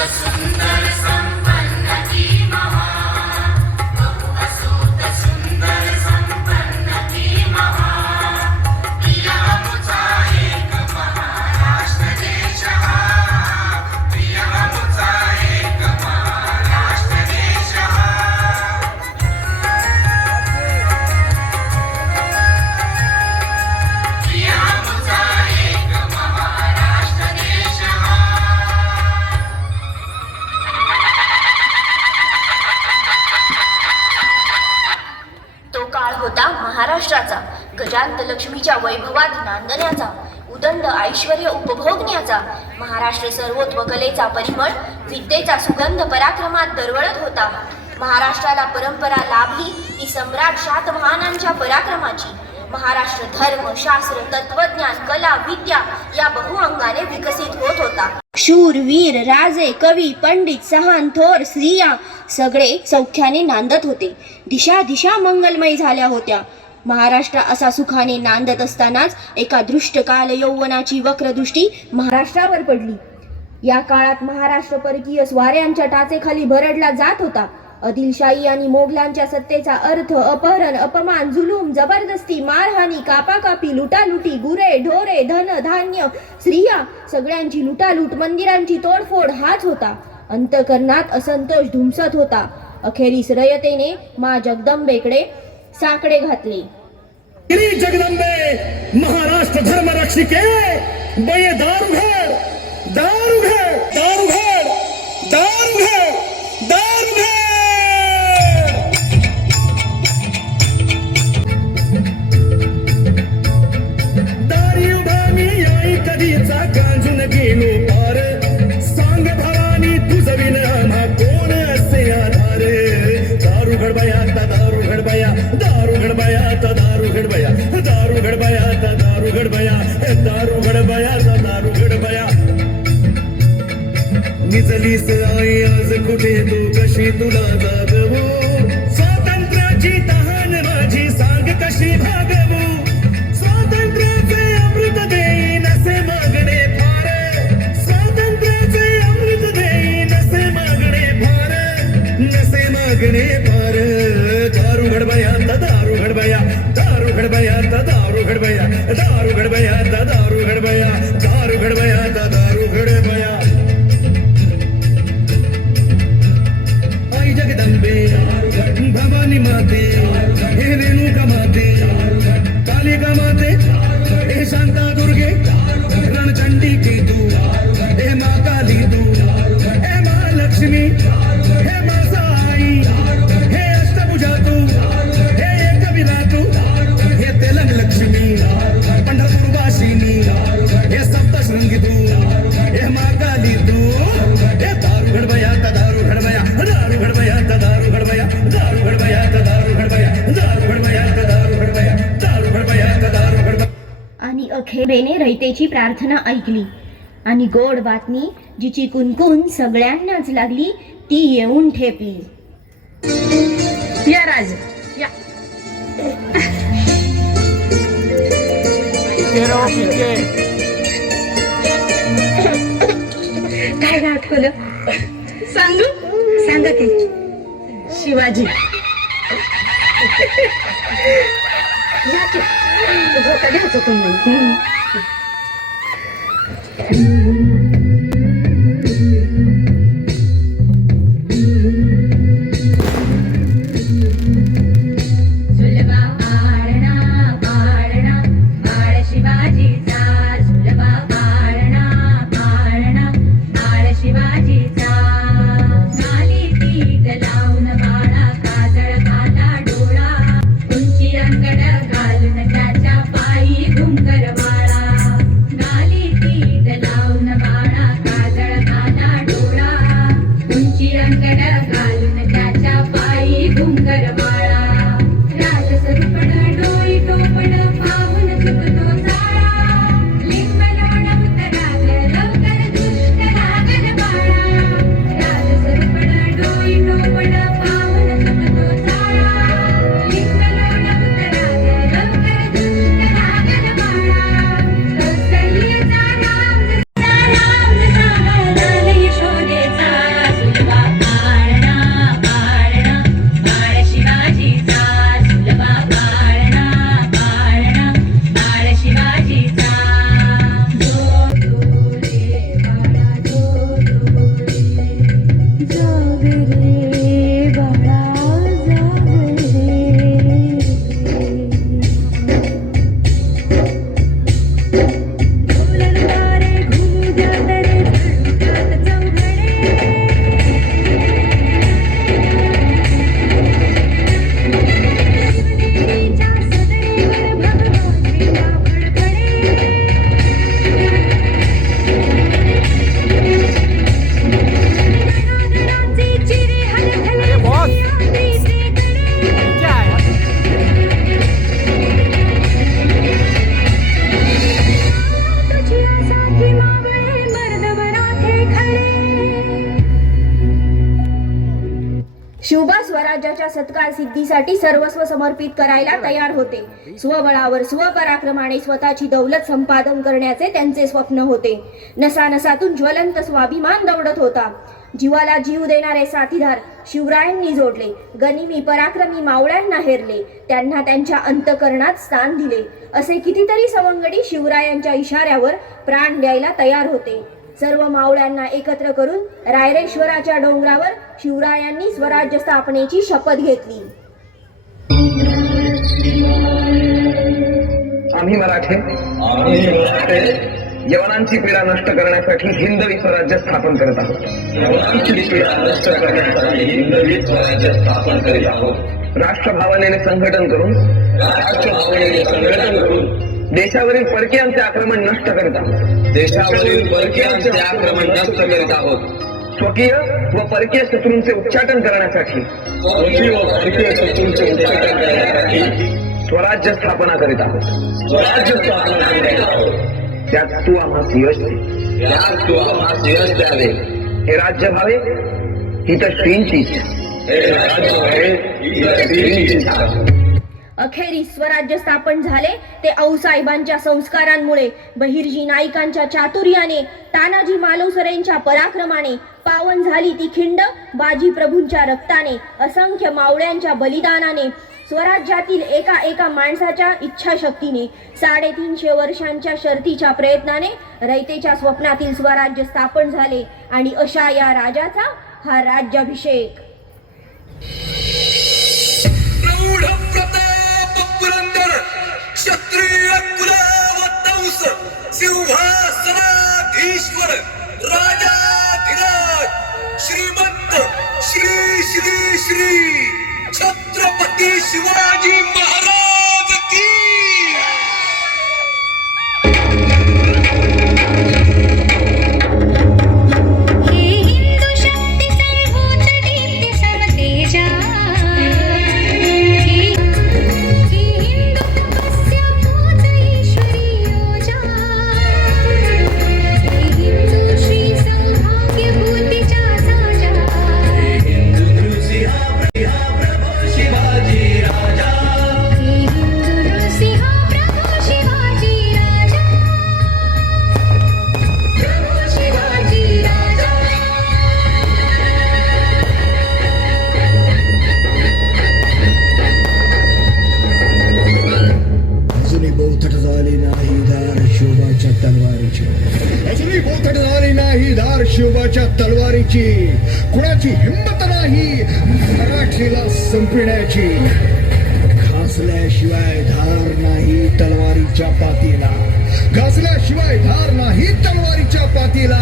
तो गजांत लक्ष्मीच्या वैभवात नांदण्याचा उदंड ऐश्वर उपभोगण्याचा महाराष्ट्र सर्वोत्व कलेचा परिमळ विद्येचा सुगंध पराक्रमात दरवळत होता. महाराष्ट्राला परंपरा लाभली ती सम्राट शातवाहनांच्या पराक्रमाची. महाराष्ट्र धर्म शास्त्र तत्वज्ञान कला विद्या या बहुअंगाने विकसित होत होता. शूर वीर राजे कवी पंडित सहान थोर स्त्रिया सगळे सौख्याने नांदत होते. दिशा दिशा मंगलमय झाल्या होत्या. महाराष्ट्र असा सुखाने नांदत असतानाच एका दृष्ट काल यौवनाची वक्रदृष्टी महाराष्ट्रावर पडली. या काळात महाराष्ट्र परकीय स्वाऱ्यांच्या टाचेखाली भरडला जात होता. आदिलशाही आणि मोगलांच्या सत्तेचा अर्थ अपहरण अपमान जुलूम जबरदस्ती मारहाणी कापाकापी लुटालुटी गुरे ढोरे धन धान्य स्त्रिया सगळ्यांची लुटालूट मंदिरांची तोडफोड हाच होता. अंतकरणात असंतोष धुमसत होता. अखेरीस रयतेने मा जगदंबेकडे साकडे घातले. श्री जगदंबे महाराष्ट्र धर्म रक्षिके बये दारुघर दारुघर दारुघर. निजलीस आई आज कुठे तू? कशी तुला जागवू? स्वातंत्र्याची तहान माझी सांग कशी भागवू? स्वातंत्र्याचे अमृत देईन असे मागणे फार. स्वातंत्र्याचे अमृत देईन असे मागणे फार. नसे मागणे फार. दारू घडबया दारू घडबया दारू घडबया दारू घडबया दारू घडबया माते हे रेणुका माते कालिका माते हे शांता दुर्गे रणचंडी की तू हे मा काली तू हे मा लक्ष्मी आणि रयतेची प्रार्थना ऐकली. आणि गोड बातमी जिची कुणकुण सगळ्यांनाच लागली ती येऊन ठेपली. या राज या. काय आठवलं? सांगू? सांगा की. शिवाजी. या 2人は特に。सिद्धीसाठी सर्वस्व समर्पित करायला तयार होते. स्वबळावर स्वपराक्रमाने स्वतःची दौलत संपादन करण्याचे त्यांचे स्वप्न होते. नसानसातून ज्वलंत स्वाभिमान दौडत होता. जीवाला जीव देणारे साथीदार शिवरायांनी जोडले. गनिमी पराक्रमी मावळ्यांना हेरले. त्यांना त्यांच्या अंतकरणात स्थान दिले. असे कितीतरी सवंगडी शिवरायांच्या इशाऱ्यावर प्राण द्यायला तयार होते. सर्व मावळ्यांना एकत्र करून रायरेश्वराच्या डोंगरावर शिवरायांनी स्वराज्य स्थापनेची शपथ घेतली. आम्ही मराठे. यवनांची पीडा नष्ट करण्यासाठी हिंदवी स्वराज्य स्थापन करत आहोत. यवनांची पीडा नष्ट करण्यासाठी हिंदवी स्वराज्य स्थापन करीत आहोत. राष्ट्रभावनेने संघटन करून राष्ट्रभावनेने संघटन करून देशावरील परकीयांचे आक्रमण नष्ट करत आहोत. देशावरील परकीयांचे आक्रमण नष्ट करीत आहोत. स्वकीय व परकीय शत्रूंचे उच्चाटन करण्यासाठी स्वकीय व परकीय शत्रूंचे उच्चाटन करण्यासाठी स्वराज्य स्थापना करीत आहोत. स्वराज्य स्थापना करीत आहोत. त्यात तू आम्हास यश दे. त्यात तू आम्हास यश द्यावे. हे राज्य व्हावे ही तर श्रींची. हे राज्य व्हावे ही स्त्रीची इच्छा. अखेरीस स्वराज्य स्थापन झाले. ते आऊसाहेबांच्या संस्कारांमुळे बहिर्जी नाईकांच्या चातुर्याने तानाजी मालुसरेंच्या पराक्रमाने पावन झाली ती खिंड बाजी प्रभूंच्या रक्ताने असंख्य मावळ्यांच्या बलिदानाने स्वराज्यातील एका एका माणसाच्या इच्छाशक्तीने साडेतीनशे वर्षांच्या शर्तीच्या प्रयत्नाने रयतेच्या स्वप्नातील स्वराज्य स्थापन झाले आणि अशा या राजाचा हा राज्याभिषेक. पुरंदर क्षत्रिय कुलावतंस सिंहासनाधीश्वर राजाधिराज श्रीमंत श्री श्री श्री छत्रपती शिवाजी. संपिण्याची. घासल्याशिवाय धार नाही तलवारीच्या पातीला. घासल्याशिवाय धार नाही तलवारीच्या पातीला.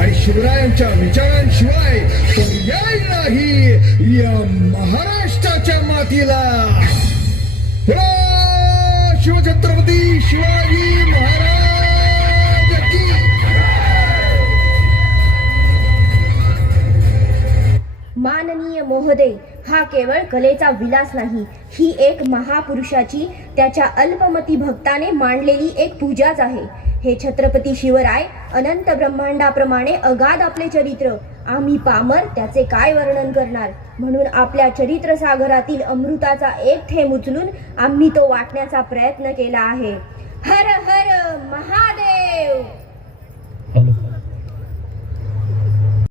आणि शिवरायांच्या विचारांशिवाय पर्याय नाही या महाराष्ट्राच्या मातीला. शिवछत्रपती शिवाजी महाराज की माननीय महोदय हा केवळ कलेचा विलास नाही ही एक महापुरुषाची त्याच्या अल्पमती भक्ताने मांडलेली एक पूजाच आहे. हे छत्रपती शिवराय अनंत ब्रह्मांडाप्रमाणे अगाध आपले चरित्र आम्ही पामर त्याचे काय वर्णन करणार? म्हणून आपल्या चरित्र सागरातील अमृताचा एक थेंब उचलून आम्ही तो वाटण्याचा प्रयत्न केला आहे. हर